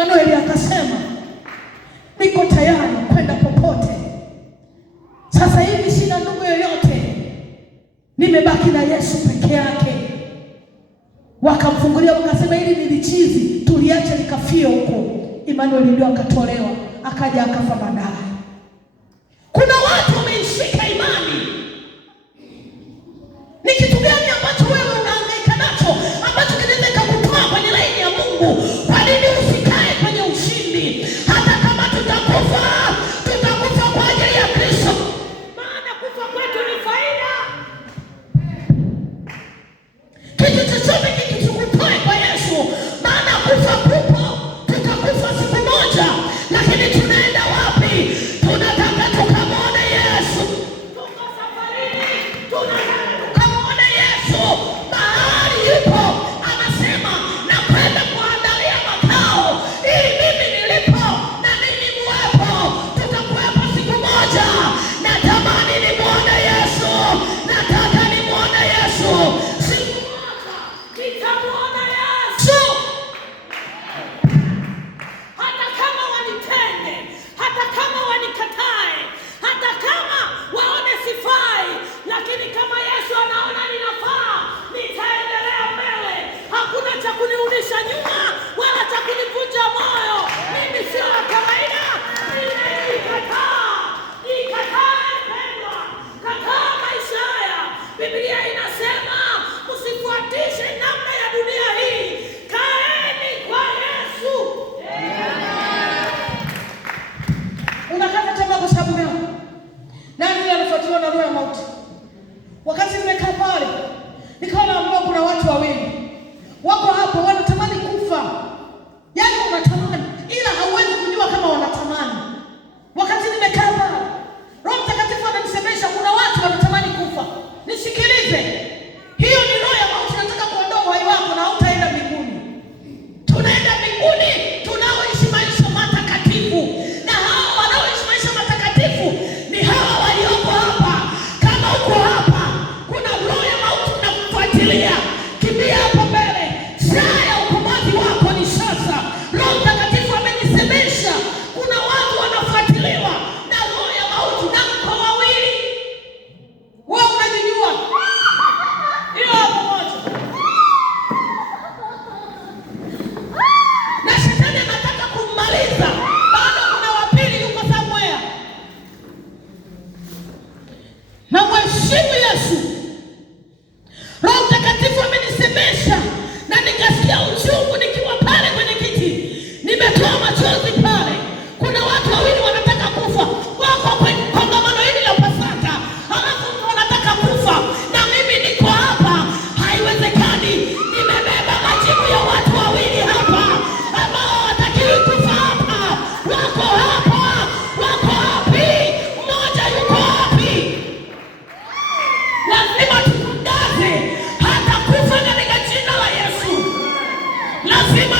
Emmanuel akasema, niko tayari kwenda popote. Sasa hivi sina ndugu yoyote, nimebaki na Yesu peke yake. Wakamfungulia wakasema, hili ni lichizi, tuliache likafie huko. Emmanuel ndio akatolewa, akaja akafa baadaye. Kuna watu wameishika imani. Ni kitu gani ambacho wewe unahangaika nacho ambacho kinaweza kukutoa kwenye laini ya Mungu? Kwa nini usikae kwenye ushindi? Hata kama tutakufa, tutakufa kwa ajili ya Kristo, maana kufa kwetu ni faida. Kitu chochote kikutoe kwa Yesu, maana kufa kupo, tutakufa siku moja, lakini tunaenda wapi? Tunataka tukamwone Yesu. Tuko safarini, tunataka tukamwone Yesu mahali yupo. Anasema, nakwenda kuandalia makao ili mimi nilipo na ninyi muwepo. Tutakuwepo siku moja. Natamani nimwone Yesu, nataka nimwone Yesu. Siku moja nitamwona Yesu. Hata kama wanitende, hata kama wanikatae, hata kama waone sifai, lakini kama Yesu anaona ninafaa, nitaendelea mbele. Hakuna cha kunirudisha nyuma wala cha kunivunja moyo. Mimi sio wa kawaida. Ikatae pendwa, kataa maisha haya. Biblia inasema msifuatishe namna ya dunia hii, kaeni kwa Yesu. Unakata tamaa kwa sababu gani? Nani anafuatiliwa na roho ya mauti? Wakati nimekaa pale, nikaona ambao kuna watu wawili wako hapo wanatamani kufa. Yaani unatamani, ila hauwezi kujua kama wanatamani. Wakati nimekaa pale, Roho Mtakatifu ananisemesha kuna watu wanatamani kufa. Nisikilize. Hiyo ni roho ya mauti, nataka kuondoa uhai wako na hautaenda mbinguni. Tunaenda mbinguni tunaoishi maisha matakatifu. Na hao wanaoishi maisha matakatifu ni hawa walioko hapa. Kama uko hapa, kuna roho ya mauti inakufuatilia, kimbia hapo mbele. Saa ya ukombozi wako ni sasa. Roho Mtakatifu amenisemesha kuna watu wanafuatiliwa na roho ya mauti, na mko wawili. Wewe unajijua? Hiyo hapo moja. Na shetani anataka kummaliza. Bado kuna wapili yuko somewhere. Na mheshimu Yesu. Roho Mtakatifu amenisemesha na nikasikia uchungu nikiwa pale kwenye kiti. Nimetoa machozi pale. Kuna watu wawili wanataka kufa. Wako kwenye kongamano hili la Pasaka. Halafu wanataka kufa. Na mimi niko hapa. Haiwezekani. Nimebeba majibu ya watu wawili hapa ambao hawatakiwi kufa hapa. Wako hapa. Wako wapi? Mmoja yuko wapi? Lazima tutangaze hata kufa katika jina la Yesu. Lazima